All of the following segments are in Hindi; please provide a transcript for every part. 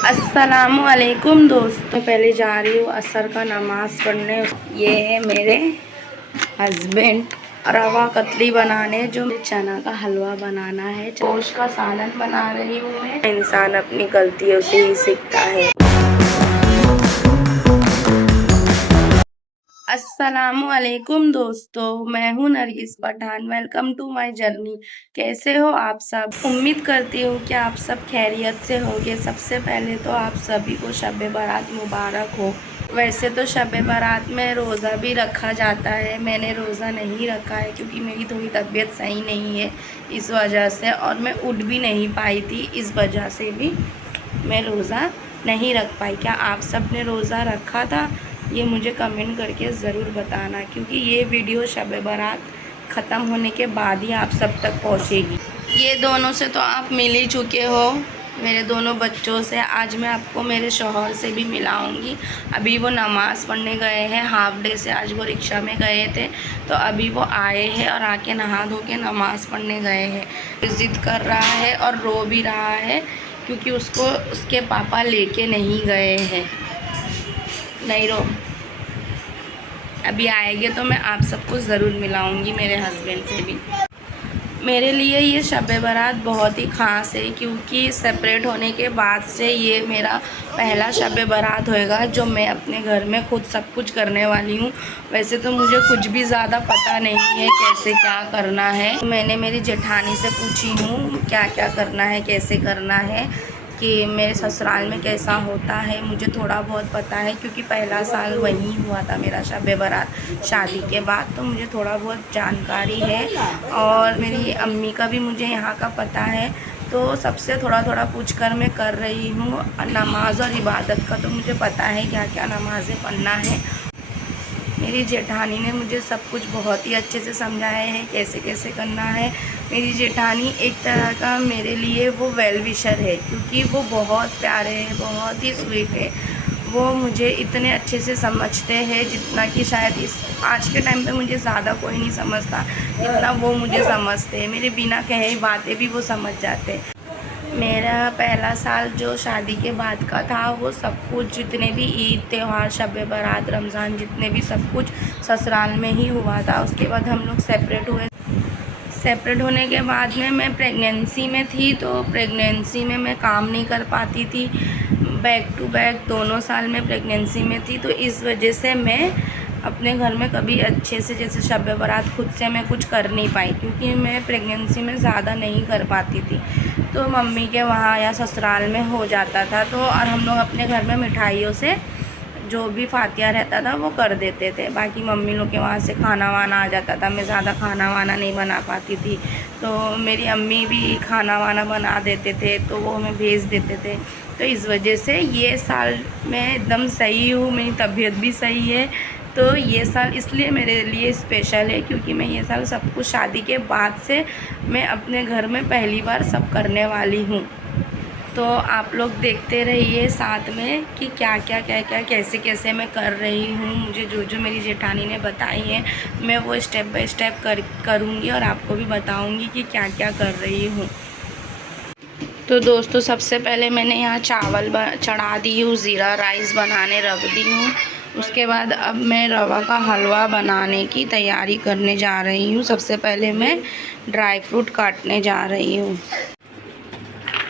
अस्सलामुअलैकुम दोस्तों, पहले जा रही हूँ असर का नमाज़ पढ़ने। ये है मेरे हस्बैंड रवा कतली बनाने, जो चना का हलवा बनाना है, गोश्त का सालन बना रही हूँ मैं। इंसान अपनी गलतियों से ही सीखता है। अस्सलामुअलैकुम दोस्तों, मैं हूँ Nargis Pathan. Welcome to my journey. कैसे हो आप सब? उम्मीद करती हूँ कि आप सब खैरियत से होंगे। सबसे पहले तो आप सभी को शब बारात मुबारक हो। वैसे तो शब बारात में रोज़ा भी रखा जाता है। मैंने रोज़ा नहीं रखा है क्योंकि मेरी थोड़ी तबीयत सही नहीं है, इस वजह से, और मैं उठ भी नहीं पाई थी, इस वजह से भी मैं रोज़ा नहीं रख पाई। क्या आप सब ने रोज़ा रखा था? ये मुझे कमेंट करके ज़रूर बताना, क्योंकि ये वीडियो शब बारात ख़त्म होने के बाद ही आप सब तक पहुँचेगी। ये दोनों से तो आप मिल ही चुके हो, मेरे दोनों बच्चों से। आज मैं आपको मेरे शौहर से भी मिलाऊंगी। अभी वो नमाज़ पढ़ने गए हैं, हाफ डे से आज वो रिक्शा में गए थे, तो अभी वो आए हैं और आके नहा धो के नमाज़ पढ़ने गए हैं। ज़िद कर रहा है और रो भी रहा है क्योंकि उसको उसके पापा लेके नहीं गए हैं। नहीं रो, अभी आएंगे तो मैं आप सबको ज़रूर मिलाऊंगी मेरे हस्बैंड से भी। मेरे लिए ये शब बारात बहुत ही ख़ास है, क्योंकि सेपरेट होने के बाद से ये मेरा पहला शब बारात होएगा जो मैं अपने घर में खुद सब कुछ करने वाली हूँ। वैसे तो मुझे कुछ भी ज़्यादा पता नहीं है कैसे क्या करना है। मैंने मेरी जेठानी से पूछी हूँ क्या क्या करना है, कैसे करना है, कि मेरे ससुराल में कैसा होता है। मुझे थोड़ा बहुत पता है क्योंकि पहला साल वहीं हुआ था मेरा शब बारात शादी के बाद, तो मुझे थोड़ा बहुत जानकारी है। और मेरी अम्मी का भी मुझे यहाँ का पता है, तो सबसे थोड़ा थोड़ा पूछ कर मैं कर रही हूँ। नमाज और इबादत का तो मुझे पता है क्या क्या नमाज़ें पढ़ना है। मेरी जेठानी ने मुझे सब कुछ बहुत ही अच्छे से समझाया है कैसे कैसे करना है। मेरी जेठानी एक तरह का मेरे लिए वो वेल विशर है, क्योंकि वो बहुत प्यारे हैं, बहुत ही स्वीट है। वो मुझे इतने अच्छे से समझते हैं जितना कि शायद इस आज के टाइम पे मुझे ज़्यादा कोई नहीं समझता जितना वो मुझे समझते हैं। मेरे बिना कहे बातें भी वो समझ जाते हैं। मेरा पहला साल जो शादी के बाद का था, वो सब कुछ जितने भी ईद त्यौहार शब बारात रमज़ान जितने भी सब कुछ ससुराल में ही हुआ था। उसके बाद हम लोग सेपरेट हुए। सेपरेट होने के बाद में मैं प्रेगनेंसी में थी, तो प्रेगनेंसी में मैं काम नहीं कर पाती थी। बैक टू बैक दोनों साल में प्रेगनेंसी में थी, तो इस वजह से मैं अपने घर में कभी अच्छे से जैसे शब बारात खुद से मैं कुछ कर नहीं पाई, क्योंकि मैं प्रेगनेंसी में ज़्यादा नहीं कर पाती थी। तो मम्मी के वहाँ या ससुराल में हो जाता था, तो और हम लोग अपने घर में मिठाइयों से जो भी फातिया रहता था वो कर देते थे। बाकी मम्मी लोग के वहाँ से खाना वाना आ जाता था। मैं ज़्यादा खाना वाना नहीं बना पाती थी, तो मेरी अम्मी भी खाना वाना बना देते थे, तो वो हमें भेज देते थे। तो इस वजह से ये साल मैं एकदम सही हूँ, मेरी तबीयत भी सही है। तो ये साल इसलिए मेरे लिए स्पेशल है क्योंकि मैं ये साल सब कुछ शादी के बाद से मैं अपने घर में पहली बार सब करने वाली हूँ। तो आप लोग देखते रहिए साथ में कि क्या क्या क्या क्या कैसे कैसे मैं कर रही हूँ। मुझे जो जो मेरी जेठानी ने बताई है मैं वो स्टेप बाय स्टेप करूँगी और आपको भी बताऊँगी कि क्या क्या कर रही हूँ। तो दोस्तों, सबसे पहले मैंने यहाँ चावल चढ़ा दी हूँ, ज़ीरा राइस बनाने रख दी हूँ। उसके बाद अब मैं रवा का हलवा बनाने की तैयारी करने जा रही हूँ। सबसे पहले मैं ड्राई फ्रूट काटने जा रही हूँ।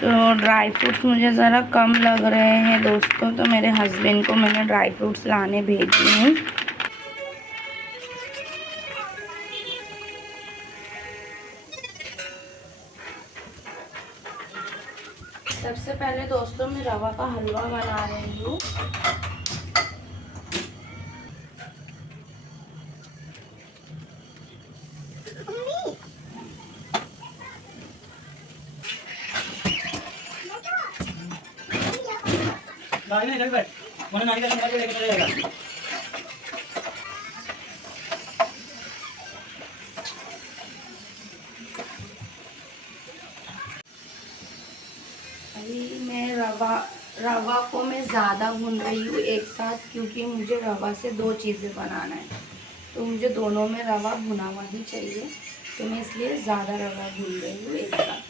तो ड्राई फ्रूट्स मुझे ज़रा कम लग रहे हैं दोस्तों, तो मेरे हस्बैंड को मैंने ड्राई फ्रूट्स लाने भेजी हूँ। सबसे पहले दोस्तों मैं रवा का हलवा बना रही हूँ। अभी मैं रवा को मैं ज़्यादा भून रही हूँ एक साथ, क्योंकि मुझे रवा से दो चीज़ें बनाना है, तो मुझे दोनों में रवा भुना हुआ ही चाहिए, तो मैं इसलिए ज़्यादा रवा भून रही हूँ एक साथ।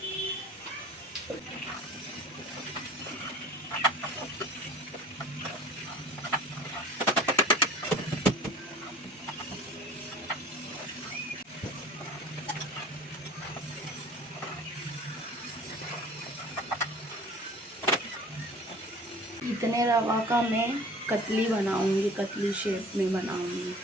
इतने रवा का मैं कतली बनाऊंगी, कतली शेप में बनाऊंगी।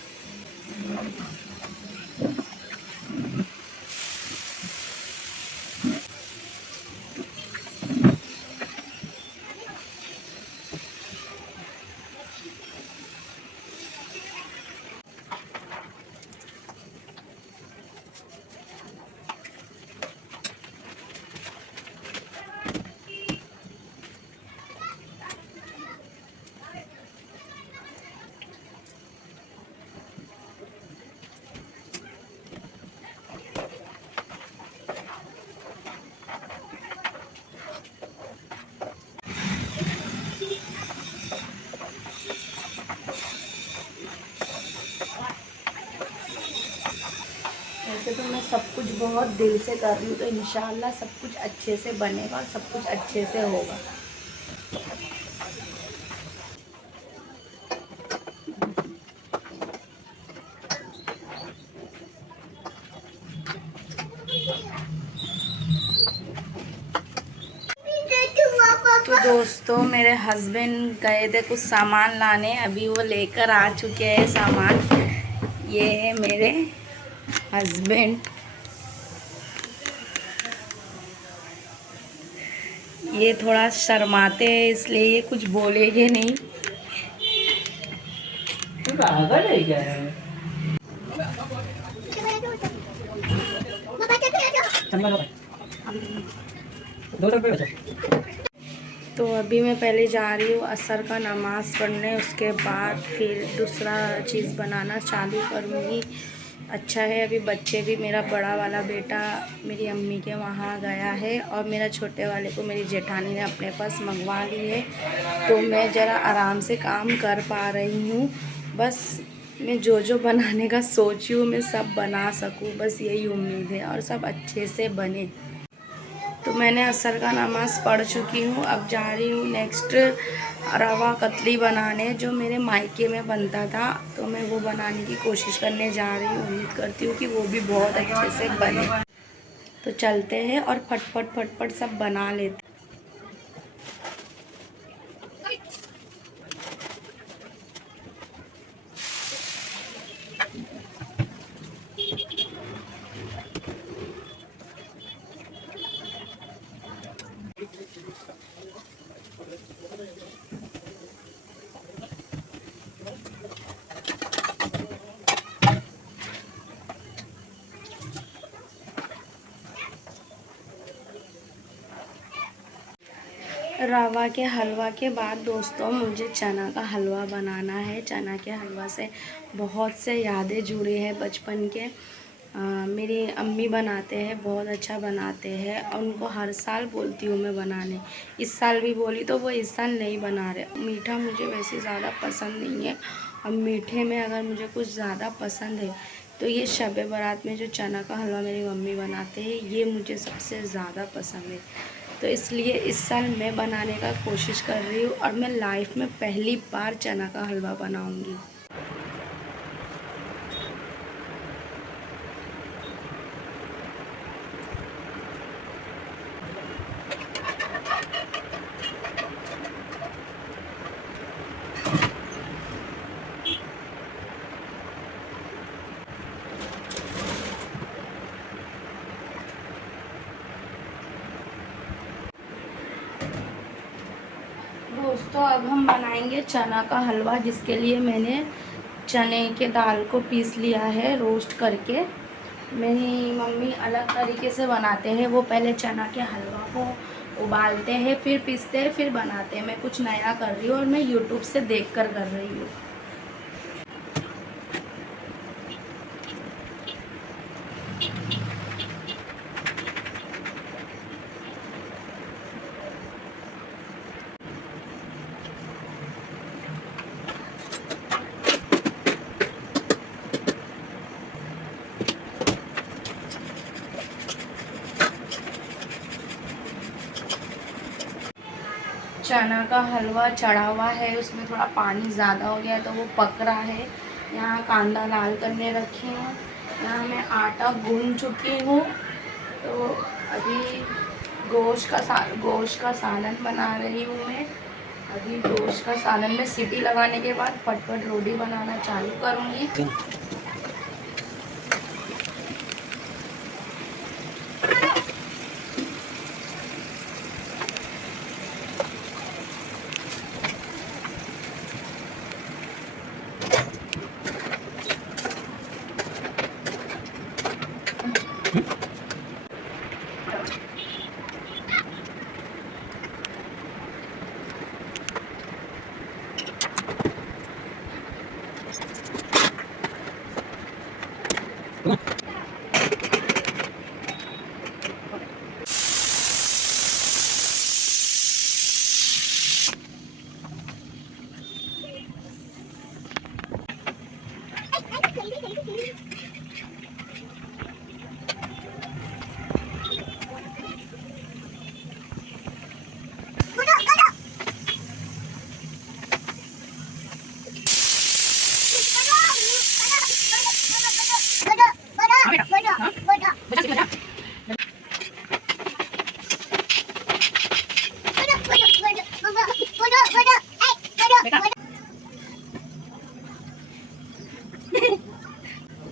वैसे तो मैं सब कुछ बहुत दिल से कर रही हूँ, तो इंशाल्लाह सब कुछ अच्छे से बनेगा, सब कुछ अच्छे से होगा। तो दोस्तों, मेरे हस्बैंड गए थे कुछ सामान लाने, अभी वो लेकर आ चुके हैं सामान। ये है मेरे हस्बैंड। ये थोड़ा शर्माते हैं, इसलिए ये कुछ बोलेंगे नहीं। तो अभी मैं पहले जा रही हूँ असर का नमाज़ पढ़ने, उसके बाद फिर दूसरा चीज़ बनाना चालू करूँगी। अच्छा है, अभी बच्चे भी, मेरा बड़ा वाला बेटा मेरी अम्मी के वहाँ गया है और मेरा छोटे वाले को मेरी जेठानी ने अपने पास मंगवा ली है। तो मैं ज़रा आराम से काम कर पा रही हूँ। बस मैं जो जो बनाने का सोची हूँ मैं सब बना सकूँ, बस यही उम्मीद है, और सब अच्छे से बने। तो मैंने असर का नमाज़ पढ़ चुकी हूँ, अब जा रही हूँ नेक्स्ट रवा कतली बनाने, जो मेरे मायके में बनता था, तो मैं वो बनाने की कोशिश करने जा रही हूँ। उम्मीद करती हूँ कि वो भी बहुत अच्छे से बने। तो चलते हैं और फटफट फटफट सब बना लेते। रवा के हलवा के बाद दोस्तों मुझे चना का हलवा बनाना है। चना के हलवा से बहुत से यादें जुड़ी हैं बचपन के। मेरी अम्मी बनाते हैं, बहुत अच्छा बनाते हैं, और उनको हर साल बोलती हूँ मैं बनाने। इस साल भी बोली तो वो इस साल नहीं बना रहे। मीठा मुझे वैसे ज़्यादा पसंद नहीं है, और मीठे में अगर मुझे कुछ ज़्यादा पसंद है तो ये शब बारात में जो चना का हलवा मेरी मम्मी बनाते हैं, ये मुझे सबसे ज़्यादा पसंद है। तो इसलिए इस साल मैं बनाने का कोशिश कर रही हूँ, और मैं लाइफ में पहली बार चना का हलवा बनाऊँगी। दोस्तों, अब हम बनाएंगे चना का हलवा, जिसके लिए मैंने चने के दाल को पीस लिया है रोस्ट करके। मेरी मम्मी अलग तरीके से बनाते हैं, वो पहले चना के हलवा को उबालते हैं, फिर पीसते हैं, फिर बनाते हैं। मैं कुछ नया कर रही हूँ और मैं यूट्यूब से देख कर रही हूँ। चना का हलवा चढ़ा हुआ है, उसमें थोड़ा पानी ज़्यादा हो गया है तो वो पक रहा है। यहाँ कांदा लाल करने रखे हैं, यहाँ मैं आटा गूंद चुकी हूँ। तो अभी गोश्त का सालन बना रही हूँ मैं। अभी गोश्त का सालन में सीटी लगाने के बाद फटफट रोटी बनाना चालू करूँगी।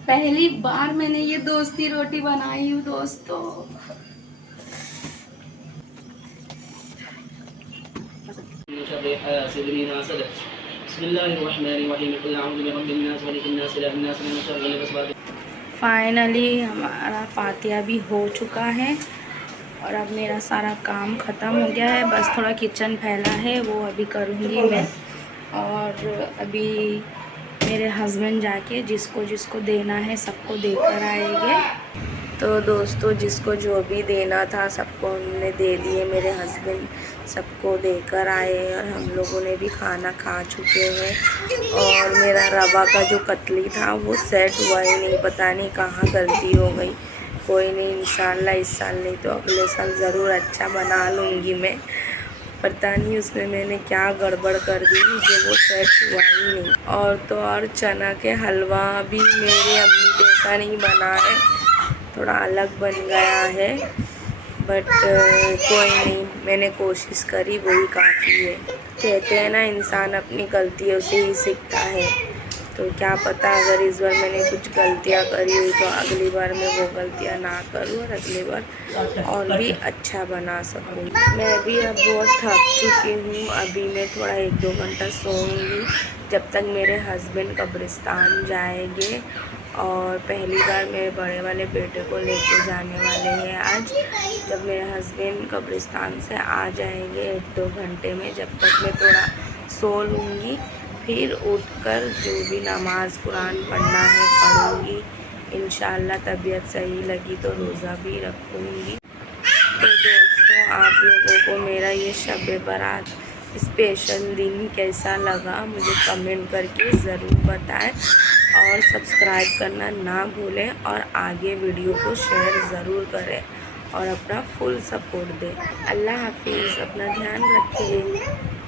पहली बार मैंने ये दोस्ती रोटी बनाई हूँ दोस्तों। फाइनली हमारा फातिहा भी हो चुका है और अब मेरा सारा काम ख़त्म हो गया है। बस थोड़ा किचन फैला है, वो अभी करूँगी मैं। और अभी मेरे हस्बैंड जाके जिसको जिसको देना है सबको देकर आएंगे। तो दोस्तों जिसको जो भी देना था सबको हमने दे दिए। मेरे हस्बैंड सबको देकर आए और हम लोगों ने भी खाना खा चुके हैं। और मेरा रवा का जो कतली था वो सेट हुआ ही नहीं, पता नहीं कहाँ गलती हो गई। कोई नहीं, इंशाल्लाह इस साल नहीं तो अगले साल ज़रूर अच्छा बना लूँगी मैं। पता नहीं उसमें मैंने क्या गड़बड़ कर दी जो वो सेट हुआ ही नहीं। और तो और चना के हलवा भी मेरी अम्मी जैसा नहीं बना है, थोड़ा अलग बन गया है। बट कोई नहीं, मैंने कोशिश करी, वही काफ़ी है। कहते हैं ना इंसान अपनी गलतियों से ही सीखता है। तो क्या पता अगर इस बार मैंने कुछ गलतियाँ करी हुई तो अगली बार मैं वो गलतियाँ ना करूँ और अगली बार और भी अच्छा बना सकूँ। मैं भी अब बहुत थक चुकी हूँ। अभी मैं थोड़ा 1-2 घंटा सोऊंगी जब तक मेरे हस्बैंड कब्रिस्तान जाएंगे। और पहली बार मेरे बड़े वाले बेटे को लेके जाने वाले हैं आज। जब मेरे हस्बैंड कब्रिस्तान से आ जाएंगे 1-2 घंटे में, जब तक मैं थोड़ा सो लूँगी, फिर उठकर जो भी नमाज़ कुरान पढ़ना है पढ़ूँगी। इंशाल्लाह तबीयत सही लगी तो रोज़ा भी रखूँगी। तो दोस्तों आप लोगों को मेरा ये शब बारात स्पेशल दिन कैसा लगा मुझे कमेंट करके ज़रूर बताएं। और सब्सक्राइब करना ना भूलें और आगे वीडियो को शेयर ज़रूर करें और अपना फुल सपोर्ट दें। अल्लाह हाफिज़, अपना ध्यान रखें।